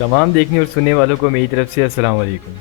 تمام دیکھنے اور سننے والوں کو میری طرف سے السلام علیکم۔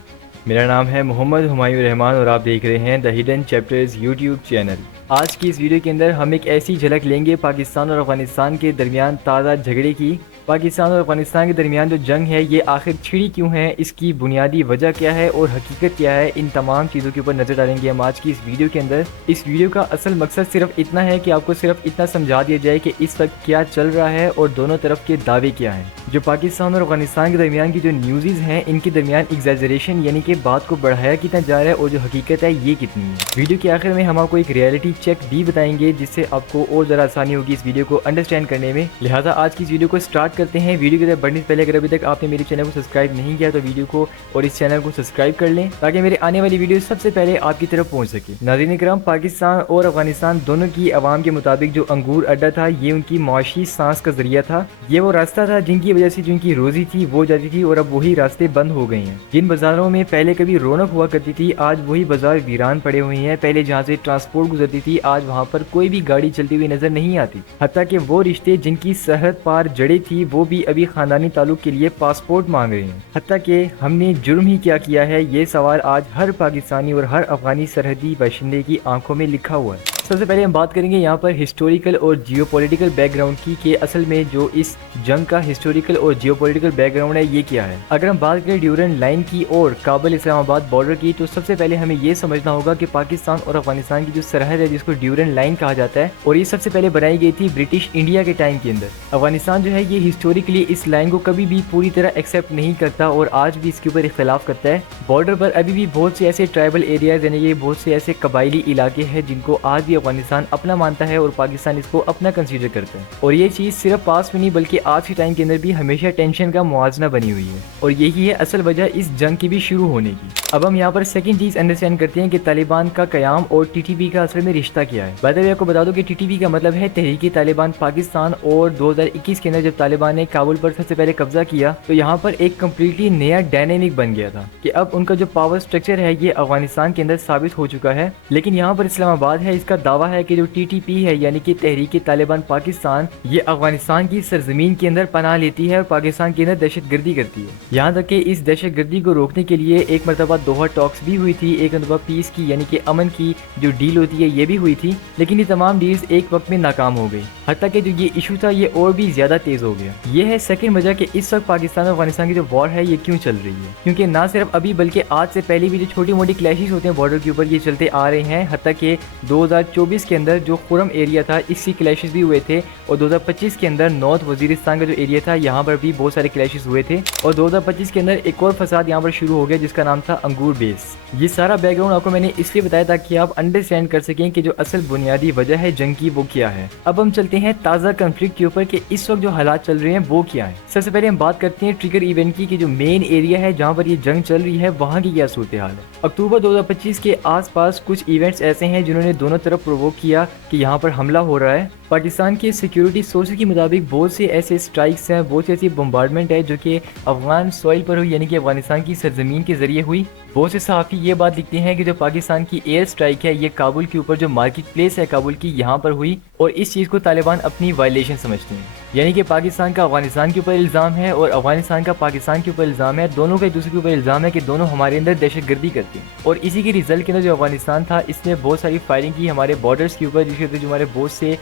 میرا نام ہے محمد ہمایوں رحمان اور آپ دیکھ رہے ہیں the hidden chapters YouTube channel. آج کی اس ویڈیو کے اندر ہم ایک ایسی جھلک لیں گے پاکستان اور افغانستان کے درمیان تازہ جھگڑے کی۔ پاکستان اور افغانستان کے درمیان جو جنگ ہے یہ آخر چھڑی کیوں ہے، اس کی بنیادی وجہ کیا ہے اور حقیقت کیا ہے، ان تمام چیزوں کے اوپر نظر ڈالیں گے ہم آج کی اس ویڈیو کے اندر۔ اس ویڈیو کا اصل مقصد صرف اتنا ہے کہ آپ کو صرف اتنا سمجھا دیا جائے کہ اس وقت کیا چل رہا ہے اور دونوں طرف کے دعوے کیا ہیں۔ جو پاکستان اور افغانستان کے درمیان کی جو نیوزز ہیں ان کے درمیان ایگزیجریشن یعنی کہ بات کو بڑھایا کتنا جا رہا ہے اور جو حقیقت ہے یہ کتنی ہے۔ ویڈیو کے آخر میں ہم آپ کو ایک ریئلٹی چیک بھی بتائیں گے جس سے آپ کو اور ذرا آسانی ہوگی اس ویڈیو کو انڈرسٹینڈ کرنے میں۔ لہٰذا آج کی اس ویڈیو کو سٹارٹ کرتے ہیں۔ ویڈیو کی طرف بڑھنے سے پہلے اگر ابھی تک آپ نے میرے چینل کو سبسکرائب نہیں کیا تو ویڈیو کو اور اس چینل کو سبسکرائب کر لیں تاکہ میرے آنے والی ویڈیو سب سے پہلے آپ کی طرف پہنچ سکے۔ ناظرین کرام، پاکستان اور افغانستان دونوں کی عوام کے مطابق جو انگور اڈا تھا یہ ان کی معاشی سانس کا ذریعہ تھا، یہ وہ راستہ تھا جن کی وجہ سے جن کی روزی تھی وہ جاتی تھی، اور اب وہی راستے بند ہو گئے ہیں۔ جن بازاروں میں پہلے کبھی رونق ہوا کرتی تھی آج وہی بازار ویران پڑے ہوئے ہیں۔ پہلے جہاں سے ٹرانسپورٹ گزرتی تھی آج وہاں پر کوئی بھی گاڑی چلتی ہوئی نظر نہیں آتی، حتیٰ کہ وہ رشتے جن کی سرحد پار جڑیں تھی وہ بھی ابھی خاندانی تعلق کے لیے پاسپورٹ مانگ رہے ہیں۔ حتیٰ کہ ہم نے جرم ہی کیا ہے، یہ سوال آج ہر پاکستانی اور ہر افغانی سرحدی باشندے کی آنکھوں میں لکھا ہوا ہے۔ سب سے پہلے ہم بات کریں گے یہاں پر ہسٹوریکل اور جیو پولیٹیکل بیک گراؤنڈ کی کہ اصل میں جو اس جنگ کا ہسٹوریکل اور جیو پولیٹیکل بیک گراؤنڈ ہے یہ کیا ہے۔ اگر ہم بات کریں ڈیورن لائن کی اور کابل اسلام آباد بارڈر کی تو سب سے پہلے ہمیں یہ سمجھنا ہوگا کہ پاکستان اور افغانستان کی جو سرحد ہے جس کو ڈیورن لائن کہا جاتا ہے اور یہ سب سے پہلے بنائی گئی تھی برٹش انڈیا کے ٹائم کے اندر۔ افغانستان جو ہے یہ ہسٹوریکلی اس لائن کو کبھی بھی پوری طرح ایکسیپٹ نہیں کرتا اور آج بھی اس کے اوپر اختلاف کرتا ہے۔ بارڈر پر ابھی بھی بہت سے ایسے ٹرائبل ایریاز یعنی کہ بہت سے ایسے قبائلی علاقے ہیں جن کو آج بھی افغانستان اپنا مانتا ہے اور پاکستان اس کو اپنا کنسیڈر کرتا ہے، اور یہ چیز صرف پاس میں نہیں بلکہ آج کے ٹائم کے اندر بھی ہمیشہ ٹینشن کا موازنہ بنی ہوئی ہے، اور یہی ہے اصل وجہ اس جنگ کی بھی شروع ہونے کی۔ اب ہم یہاں پر سیکنڈ چیز انڈرسٹینڈ کرتے ہیں کہ طالبان کا قیام اور ٹی ٹی پی کا اصل میں رشتہ کیا ہے۔ بائی دی وے آپ کو بتا دو کہ ٹی ٹی پی کا مطلب ہے تحریک طالبان پاکستان، اور 2021 کے اندر جب طالبان نے کابل پر سب سے پہلے قبضہ کیا تو یہاں پر ایک کمپلیٹلی نیا ڈائنامک بن گیا تھا کہ اب ان کا جو پاور سٹرکچر ہے یہ افغانستان کے اندر ثابت ہو چکا ہے۔ لیکن یہاں پر اسلام آباد ہے، اس کا دعویٰ ہے کہ جو ٹی ٹی پی ہے یعنی کہ تحریک طالبان پاکستان یہ افغانستان کی سرزمین کے اندر پناہ لیتی ہے اور پاکستان کے اندر دہشت گردی کرتی ہے، یہاں تک کہ اس دہشت گردی کو روکنے کے لیے ایک مرتبہ دوحہ ٹاکس بھی ہوئی تھی، ایک مرتبہ پیس کی یعنی کہ امن کی جو ڈیل ہوتی ہے یہ بھی ہوئی تھی، لیکن یہ تمام ڈیلز ایک وقت میں ناکام ہو گئی، حتیٰ کہ جو یہ ایشو تھا یہ اور بھی زیادہ تیز ہو گیا۔ یہ ہے سیکنڈ وجہ کہ اس وقت پاکستان اور افغانستان کی جو وار ہے یہ کیوں چل رہی ہے، کیونکہ نہ صرف ابھی بلکہ آج سے پہلے بھی جو چھوٹی موٹی کلیشز ہوتے ہیں بارڈر کے اوپر یہ چلتے آ رہے ہیں، حتیٰ کہ 2024 کے اندر جو خرم ایریا تھا اس کی کلیشز بھی ہوئے تھے، اور 2025 کے اندر نارتھ وزیرستان کا جو ایریا تھا یہاں پر بھی بہت سارے کلیشز ہوئے تھے، اور 2025 کے اندر ایک اور فساد یہاں پر شروع ہو گیا جس کا نام تھا انگور بیس۔ یہ سارا بیک گراؤنڈ آپ کو میں نے اس لیے بتایا تاکہ آپ انڈرسٹینڈ کر سکیں کہ جو اصل بنیادی وجہ ہے جنگ کی وہ کیا ہے۔ اب ہم چلتے ہیں تازہ کنفلکٹ کے اوپر کہ اس وقت جو حالات چل رہے ہیں وہ کیا ہے۔ سب سے پہلے ہم بات کرتے ہیں ٹریگر ایونٹ کی کہ جو مین ایریا ہے جہاں پر یہ جنگ چل رہی ہے وہاں کی کیا صورتحال ہے۔ اکتوبر 2025 کے آس پاس کچھ ایونٹس ایسے ہیں جنہوں نے دونوں طرف پرووک کیا کہ یہاں پر حملہ ہو رہا ہے۔ پاکستان کے سیکیورٹی سورسز کی مطابق بہت سے ایسے اسٹرائکس ہیں، بہت سی ایسی بمبارڈمنٹ ہے جو کہ افغان سوئل پر ہوئی یعنی کہ افغانستان کی سرزمین کے ذریعے ہوئی۔ بہت سے صحافی یہ بات لکھتے ہیں کہ جو پاکستان کی ایئر اسٹرائک ہے یہ کابل کے اوپر جو مارکیٹ پلیس ہے کابل کی یہاں پر ہوئی، اور اس چیز کو طالبان اپنی وائلیشن سمجھتے ہیں، یعنی کہ پاکستان کا افغانستان کے اوپر الزام ہے اور افغانستان کا پاکستان کے اوپر الزام ہے، دونوں کا ایک دوسرے کے اوپر الزام ہے کہ دونوں ہمارے اندر دہشت گردی کرتے ہیں، اور اسی کے ریزلٹ کے اندر جو افغانستان تھا اس نے بہت ساری فائرنگ کی ہمارے بارڈرز کے اوپر، جس کے جو ہمارے بہت سے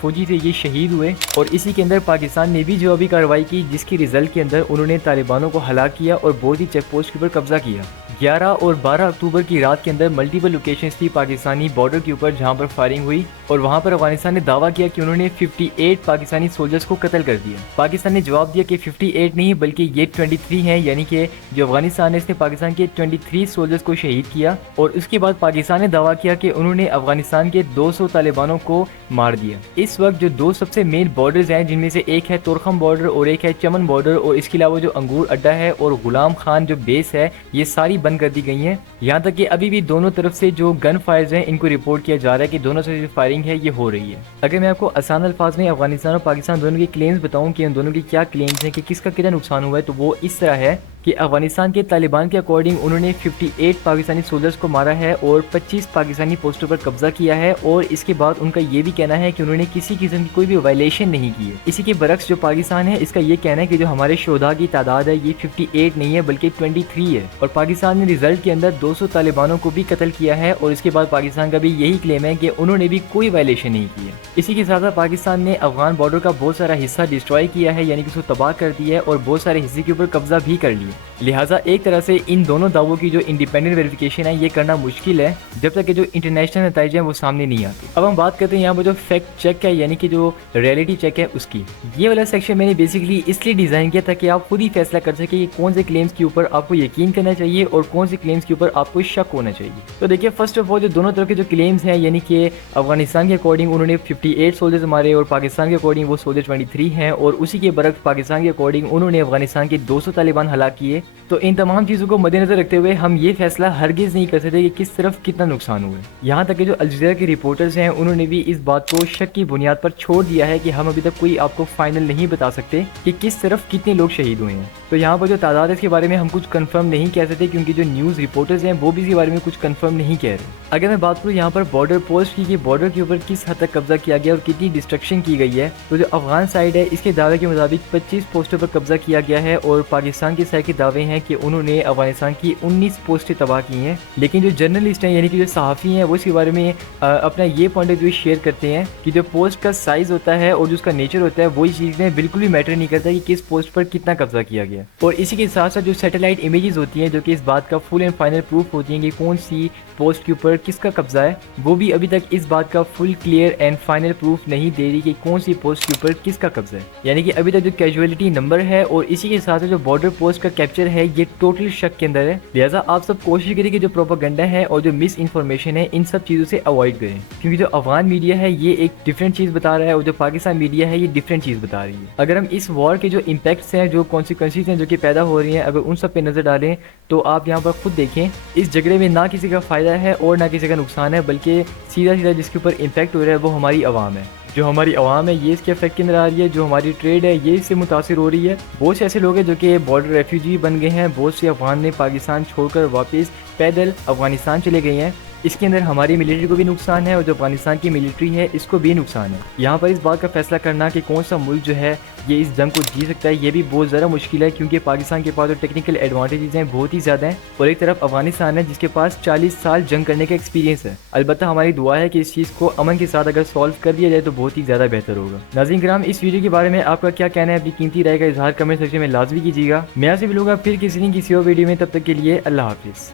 فوجی تھے یہ شہید ہوئے، اور اسی کے اندر پاکستان نے بھی جوابی کارروائی کی جس کی ریزلٹ کے اندر انہوں نے طالبانوں کو ہلاک کیا اور بہت ہی چیک پوسٹ کے اوپر قبضہ کیا۔ 11 اور 12 اکتوبر کی رات کے اندر ملٹیپل لوکیشنز تھی پاکستانی بارڈر کے اوپر جہاں پر فائرنگ ہوئی، اور وہاں پر افغانستان نے دعویٰ کیا کہ انہوں نے 58 پاکستانی سولجرز کو قتل کر دیا۔ پاکستان نے جواب دیا کہ 58 نہیں بلکہ یہ 23 ہیں، یعنی کہ جو افغانستان نے اس نے پاکستان کے 23 سولجرز کو شہید کیا، اور اس کے بعد پاکستان نے دعویٰ کیا کہ انہوں نے افغانستان کے 200 طالبانوں کو مار دیا۔ اس وقت جو دو سب سے مین بارڈرز ہیں جن میں سے ایک ہے تورخم بارڈر اور ایک ہے چمن بارڈر، اور اس کے علاوہ جو انگور اڈا ہے اور غلام خان جو بیس ہے یہ ساری بند کر دی گئی ہیں، یہاں تک کہ ابھی بھی دونوں طرف سے جو گن فائرز ہیں ان کو رپورٹ کیا جا رہا ہے کہ دونوں سے جو فائرنگ ہے یہ ہو رہی ہے۔ اگر میں آپ کو آسان الفاظ میں افغانستان اور پاکستان دونوں کے کلیمز بتاؤں کہ ان دونوں کی کیا کلیمز ہیں کہ کس کا کتنا نقصان ہوا ہے تو وہ اس طرح ہے کہ افغانستان کے طالبان کے اکارڈنگ انہوں نے 58 پاکستانی سولجرز کو مارا ہے اور 25 پاکستانی پوسٹوں پر قبضہ کیا ہے، اور اس کے بعد ان کا یہ بھی کہنا ہے کہ انہوں نے کسی قسم کی کوئی بھی وائلیشن نہیں کی ہے۔ اسی کے برعکس جو پاکستان ہے اس کا یہ کہنا ہے کہ جو ہمارے شہداء کی تعداد ہے یہ 58 نہیں ہے بلکہ 23 ہے، اور پاکستان نے رزلٹ کے اندر 200 طالبانوں کو بھی قتل کیا ہے، اور اس کے بعد پاکستان کا بھی یہی کلیم ہے کہ انہوں نے بھی کوئی وائلیشن نہیں کی ہے۔ اسی کے ساتھ ساتھ پاکستان نے افغان بارڈر کا بہت سارا حصہ ڈسٹروائے کیا ہے، یعنی کہ اس کو تباہ کر دیا ہے اور بہت سارے حصے کے اوپر قبضہ بھی کر لیا۔ لہٰذا ایک طرح سے ان دونوں دعووں کی جو انڈیپینڈنٹ ویریفیکیشن ہے یہ کرنا مشکل ہے جب تک کہ جو انٹرنیشنل نتائج ہیں وہ سامنے نہیں آتے۔ اب ہم بات کرتے ہیں یہاں پر جو فیکٹ چیک ہے، یعنی کہ جو ریئلٹی چیک ہے اس کی۔ یہ والا سیکشن میں نے بیسیکلی اس لیے ڈیزائن کیا تھا کہ آپ خود ہی فیصلہ کر سکیں کہ کون سے کلیمز کے اوپر آپ کو یقین کرنا چاہیے اور کون سے کلیمز کے اوپر آپ کو شک ہونا چاہیے۔ تو دیکھیے فرسٹ آف آل جو دونوں طرف کے جو کلیمز ہیں، یعنی کہ افغانستان کے اکارڈنگ انہوں نے 58 سولجرز مارے اور پاکستان کے اکارڈنگ وہ سولجر 23 ہیں، اور اسی کے برعکس پاکستان کے اکارڈنگ انہوں نے افغانستان کے 200 طالبان ہلاک کیے۔ تو ان تمام چیزوں کو مد نظر رکھتے ہوئے ہم یہ فیصلہ ہرگز نہیں کر سکتے کہ کس طرف کتنا نقصان ہوا ہے۔ یہاں تک کہ جو الجزیرہ کے رپورٹرز ہیں انہوں نے بھی اس بات کو شک کی بنیاد پر چھوڑ دیا ہے کہ ہم ابھی تک کوئی آپ کو فائنل نہیں بتا سکتے کہ کس طرف کتنے لوگ شہید ہوئے ہیں۔ تو یہاں پر جو تعداد ہے اس کے بارے میں ہم کچھ کنفرم نہیں کہہ سکتے کیونکہ جو نیوز رپورٹرز ہیں وہ بھی اس کے بارے میں کچھ کنفرم نہیں کہہ رہے۔ اگر میں بات کروں یہاں پر بارڈر پوسٹ کی کہ بارڈر کے اوپر کس حد تک قبضہ کیا گیا اور کتنی ڈسٹرکشن کی گئی ہے، تو جو افغان سائڈ ہے اس کے دعوے کے مطابق 25 پوسٹوں پر قبضہ کیا گیا ہے، اور پاکستان کے سائڈ کے دعوے ہیں کہ انہوں نے افغانستان کی 19 پوسٹیں تباہ کی ہیں۔ لیکن جو جرنلسٹ ہیں یعنی کہ جو صحافی ہیں وہ اس کے بارے میں اپنا یہ پوائنٹ آف ویو شیئر کرتے ہیں کہ جو پوسٹ کا سائز ہوتا ہے اور جو اس کا نیچر ہوتا ہے وہی چیزیں بالکل بھی میٹر نہیں کرتا کہ کس پوسٹ پر کتنا قبضہ کیا گیا۔ اور اسی کے ساتھ ساتھ جو سیٹلائٹ امیجز ہوتی ہیں جو کہ اس بات کا فل اینڈ فائنل پروف ہوتی ہیں کہ کون سی پوسٹ کے اوپر کس کا قبضہ ہے، وہ بھی ابھی تک اس بات کا فل کلیئر اینڈ فائنل پروف نہیں دے رہی کہ کون سی پوسٹ کے اوپر کس کا قبضہ ہے، یعنی کہ ابھی تک جو کیجویلٹی نمبر ہے اور اسی کے ساتھ جو بارڈر پوسٹ کا کیپچر ہے یہ ٹوٹل شک کے اندر ہے۔ لہٰذا آپ سب کوشش کریں کہ جو پروپیگنڈا ہے اور جو مس انفارمیشن ہے ان سب چیزوں سے اوائڈ کریں، کیونکہ جو افغان میڈیا ہے یہ ایک ڈفرینٹ چیز بتا رہا ہے اور جو پاکستان میڈیا ہے یہ ڈفرینٹ چیز بتا رہی ہے۔ اگر ہم اس وار کے جو امپیکٹس ہیں، جو کانسیکوینسز ہیں جو کہ پیدا ہو رہی ہیں، اگر ان سب پہ نظر ڈالیں تو آپ یہاں پر خود دیکھیں اس جھگڑے میں نہ کسی کا فائدہ ہے اور نہ کسی کا نقصان ہے، بلکہ سیدھا سیدھا جس کے اوپر امپیکٹ ہو رہا ہے وہ ہماری عوام ہے۔ جو ہماری عوام ہے یہ اس کے افیکٹ کے اندر آ رہی ہے، جو ہماری ٹریڈ ہے یہ اس سے متاثر ہو رہی ہے۔ بہت سے ایسے لوگ ہیں جو کہ بارڈر ریفیوجی بن گئے ہیں، بہت سے افغان نے پاکستان چھوڑ کر واپس پیدل افغانستان چلے گئے ہیں۔ اس کے اندر ہماری ملٹری کو بھی نقصان ہے اور جو افغانستان کی ملٹری ہے اس کو بھی نقصان ہے۔ یہاں پر اس بات کا فیصلہ کرنا کہ کون سا ملک جو ہے یہ اس جنگ کو جی سکتا ہے یہ بھی بہت زیادہ مشکل ہے، کیونکہ پاکستان کے پاس جو ٹیکنیکل ایڈوانٹیجز ہیں بہت ہی زیادہ ہیں، اور ایک طرف افغانستان ہے جس کے پاس 40 سال جنگ کرنے کا ایکسپیرینس ہے۔ البتہ ہماری دعا ہے کہ اس چیز کو امن کے ساتھ اگر سالو کر دیا جائے تو بہت ہی زیادہ بہتر ہوگا۔ ناظرین کرام، اس ویڈیو کے بارے میں آپ کا کیا کہنا ہے؟ اپنی قیمتی رائے کا اظہار کمنٹ سیکشن میں لازمی کیجیے گا۔ میں آپ سے ملوں گا پھر کسی دن کسی اور ویڈیو میں، تب تک کے لیے اللہ حافظ۔